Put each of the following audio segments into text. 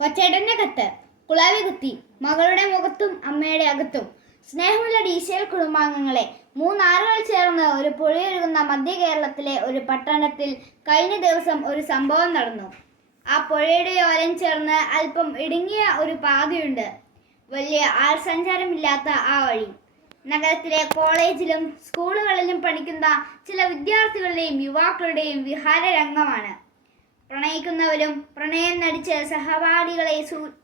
കൊച്ചേട്ടന്റെ കത്ത്. കുളാവി കുത്തി. മകളുടെ മുഖത്തും അമ്മയുടെ അകത്തും. സ്നേഹമുള്ള ഡീസൽ കുടുംബാംഗങ്ങളെ മൂന്നാറുകൾ ചേർന്ന് ഒരു പുഴയൊഴുകുന്ന മധ്യ കേരളത്തിലെ ഒരു പട്ടണത്തിൽ കഴിഞ്ഞ ദിവസം ഒരു സംഭവം നടന്നു. ആ പുഴയുടെ ഓരം ചേർന്ന് അല്പം ഇടുങ്ങിയ ഒരു പാതയുണ്ട്. വലിയ ആൾ സഞ്ചാരമില്ലാത്ത ആ വഴി. നഗരത്തിലെ കോളേജിലും സ്കൂളുകളിലും പഠിക്കുന്ന ചില വിദ്യാർത്ഥികളുടെയും യുവാക്കളുടെയും വിഹാര രംഗമാണ് പ്രണയിക്കുന്നവരും പ്രണയം നടിച്ച് സഹപാഠികളെ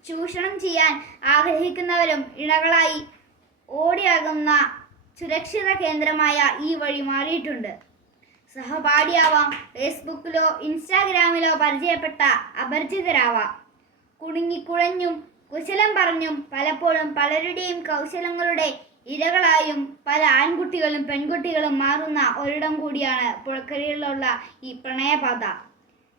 ചൂഷണം ചെയ്യാൻ ആഗ്രഹിക്കുന്നവരും ഇണകളായി ഓടിയാകുന്ന സുരക്ഷിത കേന്ദ്രമായ ഈ വഴി മാറിയിട്ടുണ്ട്. സഹപാഠിയാവാം ഫേസ്ബുക്കിലോ ഇൻസ്റ്റാഗ്രാമിലോ പരിചയപ്പെട്ട അപരിചിതരാവാം. കുണുങ്ങിക്കുഴഞ്ഞും കുശലം പറഞ്ഞും പലപ്പോഴും പലരുടെയും കൗശലങ്ങളുടെ ഇരകളായും പല ആൺകുട്ടികളും പെൺകുട്ടികളും മാറുന്ന ഒരിടം കൂടിയാണ് പുഴക്കരയിലുള്ള ഈ പ്രണയപാത.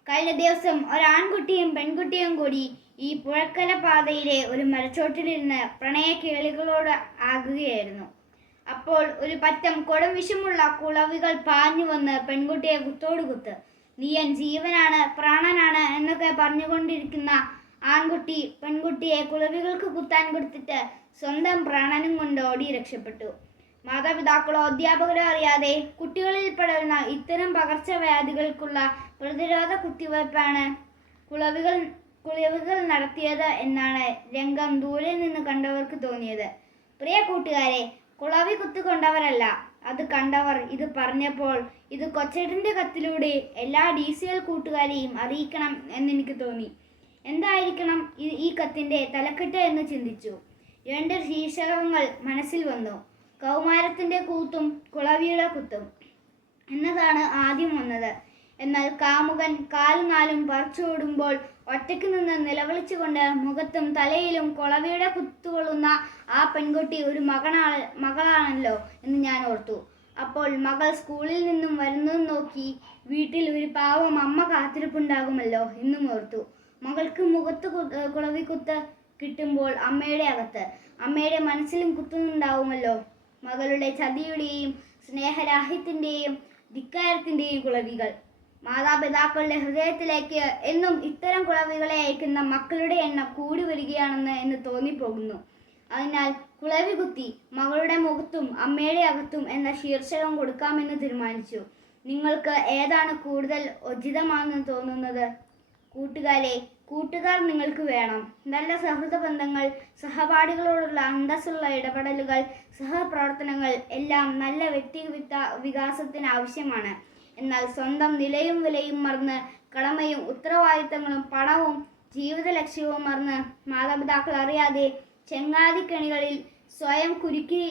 കഴിഞ്ഞ ദിവസം ഒരാൺകുട്ടിയും പെൺകുട്ടിയും കൂടി ഈ പുഴക്കര പാതയിലെ ഒരു മരച്ചോട്ടിലിരുന്ന് പ്രണയ കേളികളോട് ആകുകയായിരുന്നു. അപ്പോൾ ഒരു പറ്റം കൊടും വിഷമുള്ള കുളവികൾ പാഞ്ഞു വന്ന് പെൺകുട്ടിയെ കുത്തോട് കുത്ത്. നീയൻ ജീവനാണ് പ്രാണനാണ് എന്നൊക്കെ പറഞ്ഞുകൊണ്ടിരിക്കുന്ന ആൺകുട്ടി പെൺകുട്ടിയെ കുളവികൾക്ക് കുത്താൻ കൊടുത്തിട്ട് സ്വന്തം പ്രാണനും കൊണ്ട് ഓടി രക്ഷപ്പെട്ടു. മാതാപിതാക്കളോ അധ്യാപകരോ അറിയാതെ കുട്ടികളിൽ പടരുന്ന ഇത്തരം പകർച്ചവ്യാധികൾക്കുള്ള പ്രതിരോധ കുത്തിവയ്പ്പാണ് കുളവികൾ കുളിവുകൾ നടത്തിയത് എന്നാണ് രംഗം ദൂരെ നിന്ന് കണ്ടവർക്ക് തോന്നിയത്. പ്രിയ കൂട്ടുകാരെ കുളവി കുത്തുകൊണ്ടവരല്ല അത് കണ്ടവർ ഇത് പറഞ്ഞപ്പോൾ ഇത് കൊച്ചേട്ടന്റെ കത്തിലൂടെ എല്ലാ ഡി സി എൽ കൂട്ടുകാരെയും അറിയിക്കണം എന്നെനിക്ക് തോന്നി. എന്തായിരിക്കണം ഈ- കത്തിന്റെ തലക്കെട്ട് എന്ന് ചിന്തിച്ചു. രണ്ട് ശീർഷകങ്ങൾ മനസ്സിൽ വന്നു. കൗമാരത്തിന്റെ കൂത്തും കുളവിയുടെ കുത്തും. എന്നതാണ് ആദ്യം വന്നത്. എന്നാൽ കാമുകൻ കാലും നാലും പറിച്ചോടുമ്പോൾ ഒറ്റയ്ക്ക് നിന്ന് നിലവിളിച്ചുകൊണ്ട് മുഖത്തും തലയിലും കുളവിയുടെ കുത്തുകൊള്ളുന്ന ആ പെൺകുട്ടി ഒരു മകനാണ് മകളാണല്ലോ എന്ന് ഞാൻ ഓർത്തു. അപ്പോൾ മകൾ സ്കൂളിൽ നിന്നും വരുന്നത് നോക്കി വീട്ടിൽ ഒരു പാവം അമ്മ കാത്തിരിപ്പുണ്ടാകുമല്ലോ എന്നും ഓർത്തു. മകൾക്ക് മുഖത്ത് കുളവിക്കുത്ത് കിട്ടുമ്പോൾ അമ്മയുടെ അകത്ത്. അമ്മയുടെ മനസ്സിലും കുത്തുന്നുണ്ടാവുമല്ലോ. മകളുടെ ചതിയുടെയും സ്നേഹരാഹിത്യത്തിന്റെയും ധിക്കാരത്തിന്റെയും കുളവികൾ. മാതാപിതാക്കളുടെ ഹൃദയത്തിലേക്ക് എന്നും ഇത്തരം കുളവികളെ അയക്കുന്ന മക്കളുടെ എണ്ണം കൂടി വരികയാണെന്ന് എന്ന് തോന്നിപ്പോകുന്നു. അതിനാൽ കുളവി കുത്തി മകളുടെ മുഖത്തും അമ്മയുടെ അകത്തും എന്ന ശീർഷകം കൊടുക്കാമെന്ന് തീരുമാനിച്ചു. നിങ്ങൾക്ക് ഏതാണ് കൂടുതൽ ഉചിതമാണെന്ന് തോന്നുന്നത്? കൂട്ടുകാരെ കൂട്ടുകാർ നിങ്ങൾക്ക് വേണം. നല്ല സൗഹൃദ ബന്ധങ്ങൾ സഹപാഠികളോടുള്ള അന്തസ്സുള്ള ഇടപെടലുകൾ സഹപ്രവർത്തനങ്ങൾ എല്ലാം നല്ല വ്യക്തി വികാസത്തിന് ആവശ്യമാണ്. എന്നാൽ സ്വന്തം നിലയും വിലയും മറന്ന് കടമയും ഉത്തരവാദിത്തങ്ങളും പണവും ജീവിത ലക്ഷ്യവും മറന്ന് മാതാപിതാക്കൾ അറിയാതെ ചെങ്ങാതിക്കണികളിൽ സ്വയം കുരുക്കി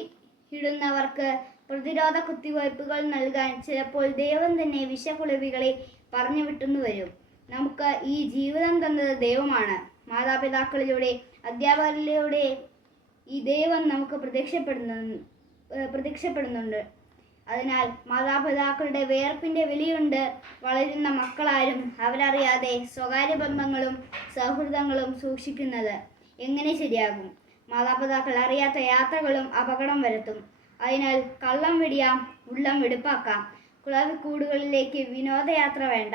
ഇടുന്നവർക്ക് പ്രതിരോധ കുത്തിവയ്പ്പുകൾ നൽകാൻ ചിലപ്പോൾ ദൈവം തന്നെ വിഷകുളവികളെ പറഞ്ഞു വിട്ടുന്നു വരും. നമുക്ക് ഈ ജീവിതം തന്നത് ദൈവമാണ്. മാതാപിതാക്കളിലൂടെ അധ്യാപകരിലൂടെ ഈ ദൈവം നമുക്ക് പ്രത്യക്ഷപ്പെടുന്നു പ്രത്യക്ഷപ്പെടുന്നുണ്ട്. അതിനാൽ മാതാപിതാക്കളുടെ വേർപ്പിന്റെ വിലയുണ്ട് വളരുന്ന മക്കളാരും അവരറിയാതെ സ്വകാര്യ ബന്ധങ്ങളും സൗഹൃദങ്ങളും സൂക്ഷിക്കുന്നത് എങ്ങനെ ശരിയാകും? മാതാപിതാക്കൾ അറിയാത്ത യാത്രകളും അപകടം വരുത്തും. അതിനാൽ കള്ളം വെടിയാം ഉള്ളം വെടുപ്പാക്കാം. കുളവിക്കൂടുകളിലേക്ക് വിനോദയാത്ര വേണ്ട.